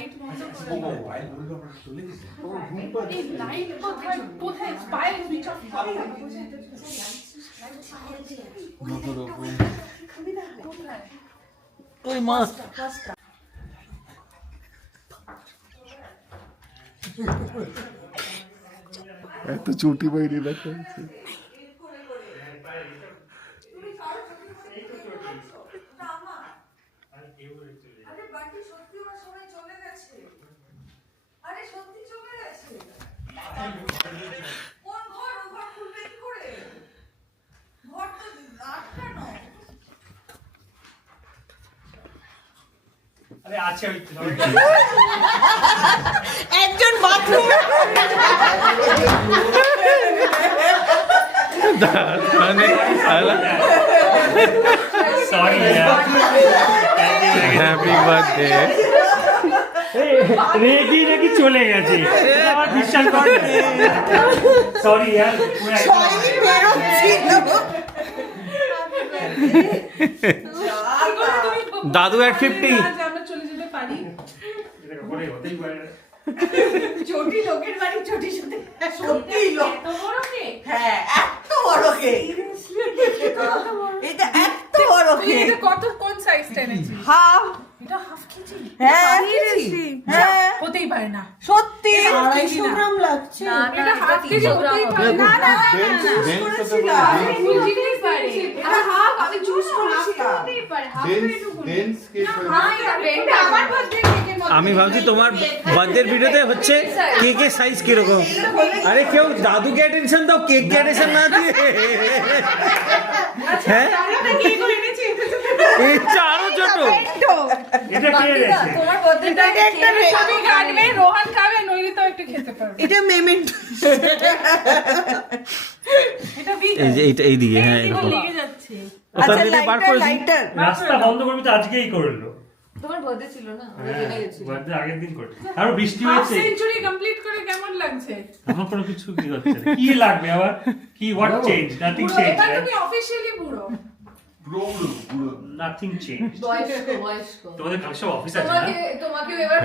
Light বন্ধ করে দাও। এই লাইট কোথায় পায়ে সুইচ অফ করে ওই মাছ এত চুটি বাইরে রাখা হয়েছে। একজন বাথরুম হ্যাপি বার্থডে রেগি রেগি চলে গেছে আমার বিশ্বাস করে সরি यार দাদু at 50 আমরা চলে যেতে পারি। চটি লোকের বাড়ি চটির সাথে সত্যি লোক এত বড় কেক? হ্যাঁ এত বড় কেক এটা এত বড় তুই কেক এটা কোন সাইজটা এনেছিস? হাফ এটা হাফ কেজি? হ্যাঁ হ্যাঁ হতেই পারে না। সত্যি 250 গ্রাম লাগছে এটা হাফ কেজি হতেই পারে না। না ফুল জিনিস পারে। এটা হাফ আমি চুজ করেছিলাম হতেই পারে হাফ এটা আমার বার্থডে কেকের মধ্যে আমি ভাবছি তোমার বার্থডে ভিডিওতে হচ্ছে কেকের সাইজ কিরকম। আরে কেউ দাদুকে অ্যাটেনশন দাও, কেককে অ্যাটেনশন না দিয়ে। হ্যাঁ আমরা কি করে এনেছি? এটা আরো ছোট। এটা পেয়ে গেছে তোমার বার্থডেটা একটা ছবি কাটবে, রোহান খাবে, নইলে তো একটু খেতে পারবে। এটা মেমেন্ট এটা বি এই যে এইটা এইদিকে, হ্যাঁ এরকম। লেগে যাচ্ছে। ওটা দিকে পার করেছি। লাইটার রাস্তা বন্ধ করবি তো আজকেই করলো তোমার বার্থডে ছিল না আমরা জেনে গেছি বার্থডে আগের দিন করলো আর বৃষ্টি হাফ হয়েছে সেঞ্চুরি কমপ্লিট করে কেমন লাগছে? আমার কোনো কিছু কি হচ্ছে না। কি লাগবে আবার কি হোয়াট চেঞ্জ নাথিং পুরো চেঞ্জ এবার তুমি অফিশিয়ালি পুরো নাথিং চেঞ্জ বয়স্ক তোমাদের কাছে সব অফিস আছে না তোমাকে এবার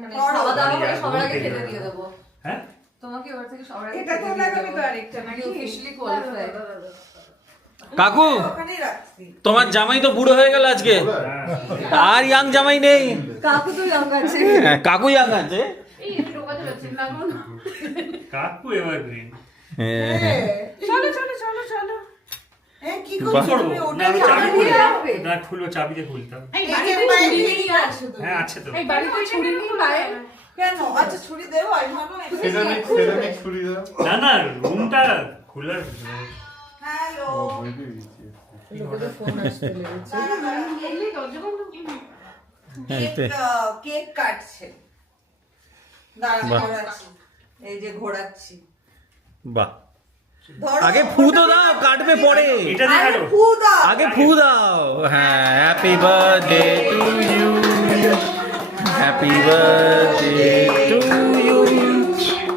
মানে খাওয়া দাওয়া করে সবার আগে খেতে দিয়ে দেবো হ্যাঁ তোমাকে এবার থেকে সবার আগে এটা তো খেতে দিয়ে লাগাবে দেবো তো আরেকটা নাকি অফিশিয়ালি কোয়ালিফাই কাকু ওখানেই রাখছি তোমার জামাই তো বুড়ো হয়ে গেল আজকে, আর ইয়াং জামাই নেই। কাকু তো ইয়াং আছে হ্যাঁ, কাকু ইয়াং আছে। এই এটা ঢোকাতে পারছি না গো। কাকু এভারগ্রিন হ্যাঁ চলো চলো চলো চলো। হ্যাঁ কি করছো তুমি ওটা না চাবি দিয়ে রাখবে? না খুলবো চাবি দিয়ে খুলতাম এই এই যে বাড়িতে বাইরে ছুরি নিয়ে নিয়ে আসো তো। হ্যাঁ আছে তো এই বাড়িতে ছুরি নিয়ে পায়। কেন আচ্ছা ছুরি দেবো আমি ভাবলাম সেরামিক ছুরি দাও। না না রুমটা খোলার হ্যালো ফোন আসতে লেগেছে এলি দরজা বন্ধ করো। কেক কাটছে দাঁড়া বাহ। ঘোরাচ্ছি এই যে ঘোরাচ্ছি বাহ, ধরো আগে ফু তো দাও, কাটবে পরে। এটা আরে দেখালো ফু দাও আগে ফু দাও। হ্যাঁ, happy birthday to you, happy birthday to you,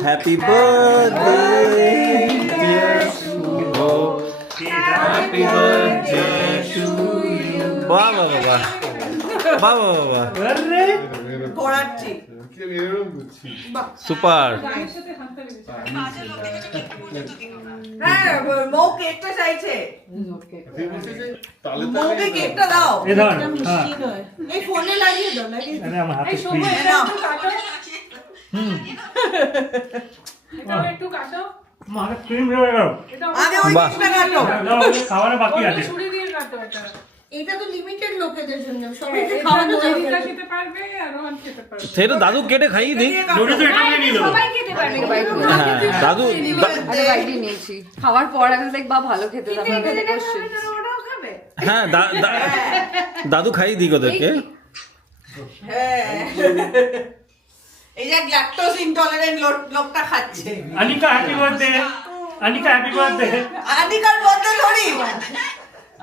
happy birthday dear Shubho, happy birthday to you. বাহ বাহ বাহ বাহ বাহ বাহ, আরে ঘোরাচ্ছি কি আমি এরকম করছি? সুপার। গায়ের সাথে হাতটা বেরিয়েছে। হ্যাঁ মৌ কেকটা চাইছে তুই বলছিস যে তালে মৌকে কেকটা দাও এ ধর হ্যাঁ এই ফোনে লাগিয়ে দাও লাগিয়ে আরে আমার হাতে এই শোনো, স্ক্রিন এটা একটু কাটো। এটাও একটু কাটো। আমার ক্রিম রয়ে গেল এটাও আগে ওই বাহ। কেকটা কাটো খাওয়ার বাকি অন্য আছে ছুরি দিয়ে কাটো এটা। এটা তো লিমিটেড লোকেদের জন্য এটা সবাইকে খাওয়ানো যাবে নৈনিকা খেতে পারবে আর রোহান খেতে পারবে। সেটা দাদু কেটে খাইয়ে দিই। রোডে তো এটা নিয়ে নিল সবাই খেতে পারবে। হ্যাঁ দাদু আরে বাইরে নিয়েছি খাওয়ার পর আমি দেখ বা ভালো খেতে দাও আমি খেতে বসছি ওটাও খাবে হ্যাঁ দাদু খাইয়ে দিই ওদেরকে। হ্যাঁ এই যে ল্যাকটোজ ইনটলারেন্ট লোকটা খাচ্ছে Anika happy birthday Anika happy birthday আনিকার বন্ধে ধরি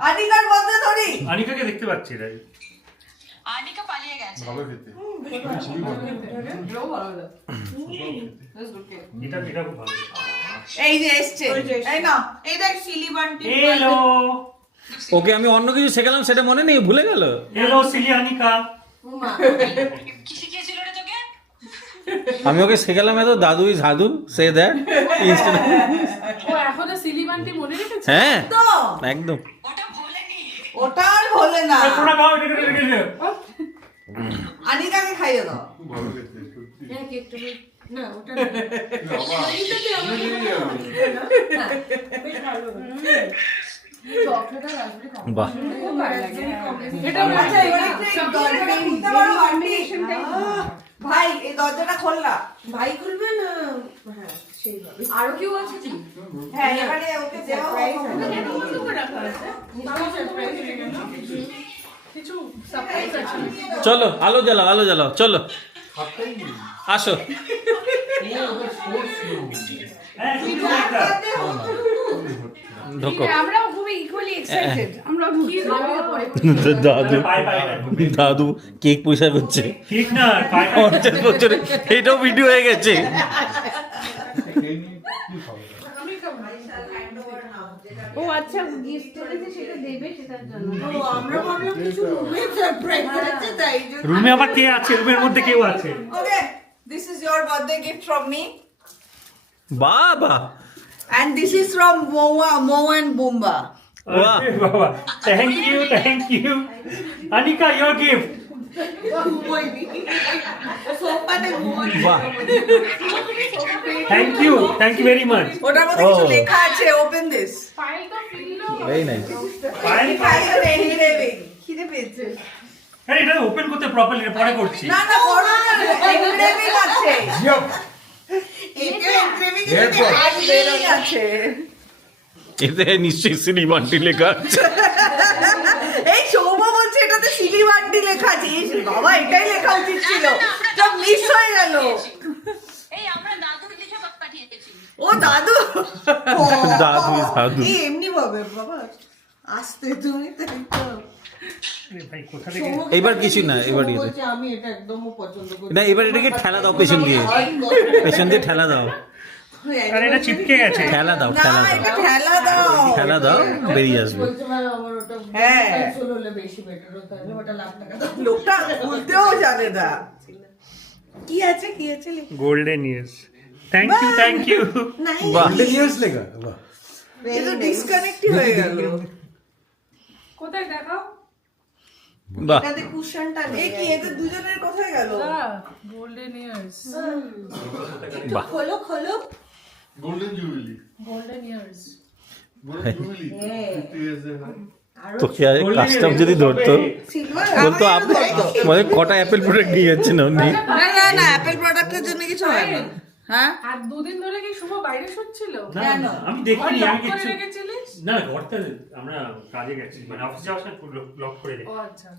আনিকার বন্ধে ধরি আনিকাকে দেখতে পাচ্ছি রে আনিকা পালিয়ে গেছে ভালো খেতে। এটাও ভালো দাও এটা এটা খুব ভালো এই যে এসছে এই না এই দেখ সিলি বান্টি হ্যালো ওকে আমি অন্য কিছু শেখালাম, সেটা মনে নেই, ভুলে গেল। হ্যালো সিলি আনিকা কি শিখিয়েছিল রে তোকে আমি ওকে শেখালাম এত দাদু ইজ হাদু সে দ্যাট ও এখনো সিলিবানটি মনে রেখেছে? হ্যাঁ তো একদম। ওটা আর ভোলে না। তোমরা খাও, এটা এটা, এটা, এটা। আনিকাকে খাইয়ে দাও। খুব ভালো খেতে সত্যি। হ্যাঁ, কেকটা না ওটা বাবা, আমরা নিয়ে যাবো। চকলেট আর রাসবেরি বাহ খুব ভালো লাগে। এটা আচ্ছা, এবারে একটু এই দরজাটা খুলতে পারো, আন্টি? ভাই এই দরজাটা খোল না। ভাই খুলবে না? হ্যাঁ, সেইভাবে। আরো কেউ আছে কি? হ্যাঁ, এবারে ওকে দেওয়া কিছু সারপ্রাইজ আছে। চলো আলো জ্বালাও চলো আসো। হ্যাঁ, শুধু একটা। ঢোকো। আমরাও খুবই ইকুয়ালি এক্সাইটেড। আমরা কি দাদু পায়ে পায়ে রাখবো। দাদু কেক পয়সা করছে ঠিক না, পায়ে পায়ে। 50 বছরে এটাও ভিডিও হয়ে গেছে। খেয়ে নিয়ে কি খাবো? আমি খাবো। ও আচ্ছা, গিফট এনেছে সেটা দেবে সেটার জন্য। আমরা ভাবলাম কিছু রুমে সারপ্রাইজ আছে, তাই জন্য। রুমে আবার কে আছে? রুমের মধ্যে কেউ আছে? Okay, this is your birthday gift from me বাবা and this is from Mo and Boomba. বাহ। আরে বাবা, thank you Anika, your gift. বাহ থ্যাংক ইউ ভেরি মাচ। ওটার মধ্যে কিছু Oh. লেখা আছে, ওপেন দিস। ফাইল তো ফিল ভেরি নাইস। এনগ্রেভিং খিদে পেয়েছে। আরে এটা ওপেন করতে প্রপারলি, পরে করছি। না না, করো না, এনগ্রেভিং আছে। এটা এনগ্রেভিং আছে। এতে নিশ্চয়ই শ্রীমান্টি লেখা আছে। এই সৌম বলছে এটাতে সিলিবান্ডি লেখা আছে। এই বাবা, এটাই লেখা উচিত ছিল, সব মিস হয়ে গেল। এই আমরা দাদুর লিখে পাঠিয়েছি। ও দাদু, দাদু এই এমনি ভাবে বাবা, আসতে তুমি তো একদম। আরে ভাই, কোথা থেকে? এবার কিছু না, এবার ইয়ে বলছে আমি এটা একদমও পছন্দ করি না, এবার এটাকে ঠেলা দাও পেছন দিয়ে ঠেলা দাও, আরে এটা চিপকে গেছে। ঠেলা দাও না, এটা ঠেলা দাও। ঠেলা দাও বেরিয়ে আসবে। হ্যাঁ, লোকটা খুলতেও জানে না। কি আছে লেখা? Golden years. Thank you. নাই, বাহ এই তো ডিসকানেক্টই হয়ে গেল। কোথায় দেখাও? বাহ এটাতে কুশনটা নেই। এই কি, এদের দুজনের কোথায় গেল? Golden years. বাহ খোলো golden jubilee. Golden years. Golden jubilee. 50 years এর হয়। তোকে কাস্টম যদি ধরতো সিলভার বলতো মানে কটা অ্যাপেল প্রোডাক্ট নিয়ে যাচ্ছেন আপনি। না অ্যাপেল প্রোডাক্টের জন্য কিছু হয় না। হ্যাঁ, আর দুদিন ধরে কি শুভ বাইরে শুচ্ছিল? না, আমি দেখিনি, লক আমি করে কিছু রেখেছিলিস? না, ঘরটা আমরা কাজে গেছি, মানে অফিসে যাওয়ার সময় লক করে ও রেখে। আচ্ছা।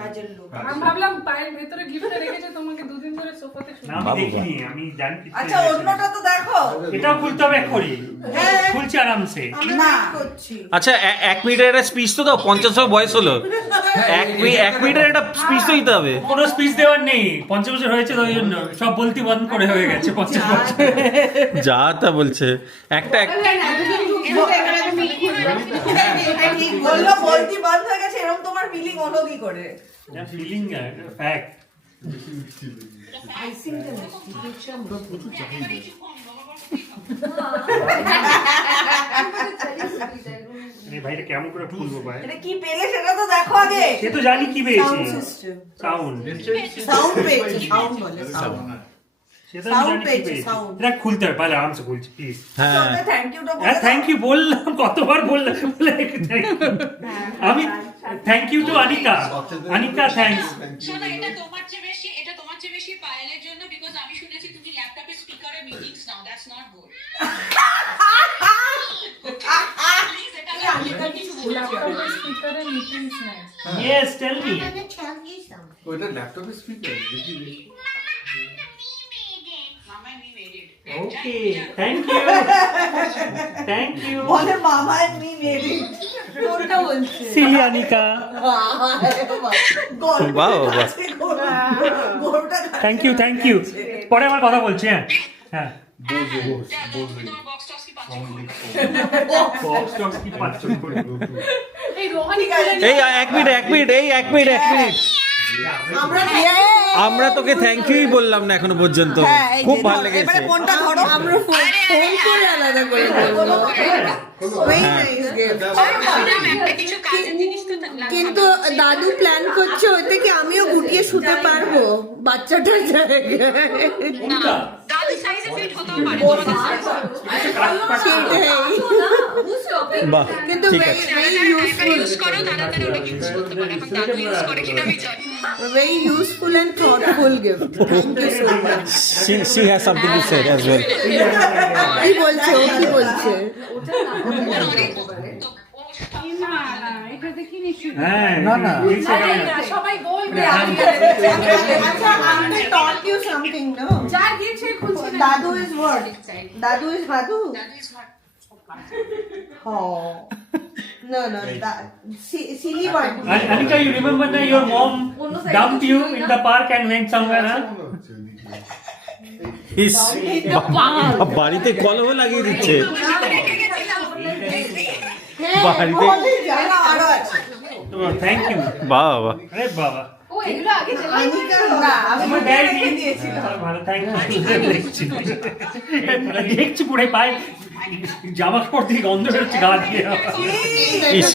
কাজের লোক। আমি ভাবলাম পায়ের ভেতরে গিফটটা রেখেছে, তোমাকে দুদিন ধরে সোফাতে না, শুয়ে। আমি বাবু, দেখিনি, আমি জানি কিছু আচ্ছা, নেই। অন্যটা তো দেখো। এটাও খুলতে হবে এক্ষুনি। হ্যাঁ। খুলছি আরামসে। না করছি। আচ্ছা 1 মিনিটের একটা স্পিচ তো দাও, 50 বছর বয়স হলো, 1 মিনিটের একটা স্পিচ তো দিতে হবে। কোনো স্পিচ দেওয়ার নেই, 50 বছর হয়েছে তো ওই জন্য সব বলতে বন্ধ করে হয়ে গেছে 50 বছর। যা তা বলছে একটা বললো বলতি বন্ধ হয়ে গেছে, এরকম তোমার ফিলিং হলো কি করে? Feeling fact. এই ভাইটা কেমন করে খুলবো ভাই? এটা কি পেলে সেটা তো দেখো আগে। সে তো জানি কি পেয়েছি। Sound sound. পেয়েছে, সাউন্ড বলে সাউন্ড। সে তো আমি Sound জানি কি পেয়েছি, পেয়েছি। sound। এটা খুলতে হবে, পারলে আরামসে খুলছি প্লিজ। হ্যাঁ থ্যাংক ইউটা বলে হ্যাঁ, থ্যাংক ইউ বললাম, কতবার বললাম, বলে thank you। আমি thank you to Anika, thanks. শোনো, এটা তোমার চেয়ে বেশি পায়েলের জন্য, বিকজ আমি শুনেছি তুমি ল্যাপটপে স্পিকারে মিটিংস নাও, দ্যাটস নট গুড। প্লিজ এটা ল্যাপটপের স্পিকারে মিটিংস নাই। Yes, tell me. ওইটা ল্যাপটপের স্পিকার দেখি দেখি। মামা me made it. Okay, thank you. বলে মামা এন্ড মি মেবি। কোনটা বলছে? সিলি আনিকা। বাহ, বাহ। গরুটা থ্যাংক ইউ। পরে আমার কথা বলছি। হ্যাঁ তোমার বক্স টক্স কি পাচ্ছ? এই রোহানি এই 1 মিনিট আমরা আমরা তোকে থ্যাংক ইউই বললাম না এখনো পর্যন্ত। হ্যাঁ, এই যে খুব ভালো ধরো, লেগেছে। এবারে ফোনটা ধরো। আমরা ফোন করে আলাদা করে বলবো। Very nice gift. ভাবলাম একটা কিছু কাজের জিনিস তো লাগবে। কিন্তু দাদু প্ল্যান করছে ওইটা কি আমিও গুটিয়ে শুতে পারবো বাচ্চাটার জায়গায়? দাদু সাইজে ফিট হতেও পারে তোমাদের সেটাই। বাহ কিন্তু ঠিক very আছে। very useful, ইউজ করো তারা ওটা ইউজ করতে পারে। এখন দাদু ইউজ করে কিনা আমি জানি না। very useful and thoughtful gift. Thank you so much. she has something to say as well. কি বলছে ও কি বলছে? ওর অনেক না না এটা দেখিনি হ্যাঁ সবাই বলবে আচ্ছা আমি taught you something, no? যা দিয়েছে খুলছি না Dadu is what? Dadu is Badu? Oh. No, silly one. Anika, you remember that your mom dumped you in the park and went somewhere, huh? ইস, বাড়িতে কলহ লাগিয়ে দিচ্ছে বাড়িতে। আরো আছে। Thank you. বাবা আরে বাবা। ও এগুলো আগে আনিকা না আমি আমার ড্যাড দিয়েছিলাম। ভালো থ্যাংক ইউ দেখছি পুরো পায়ে জামা কাপড় দিয়ে গন্ধ বেরোচ্ছে গা দিয়ে ইস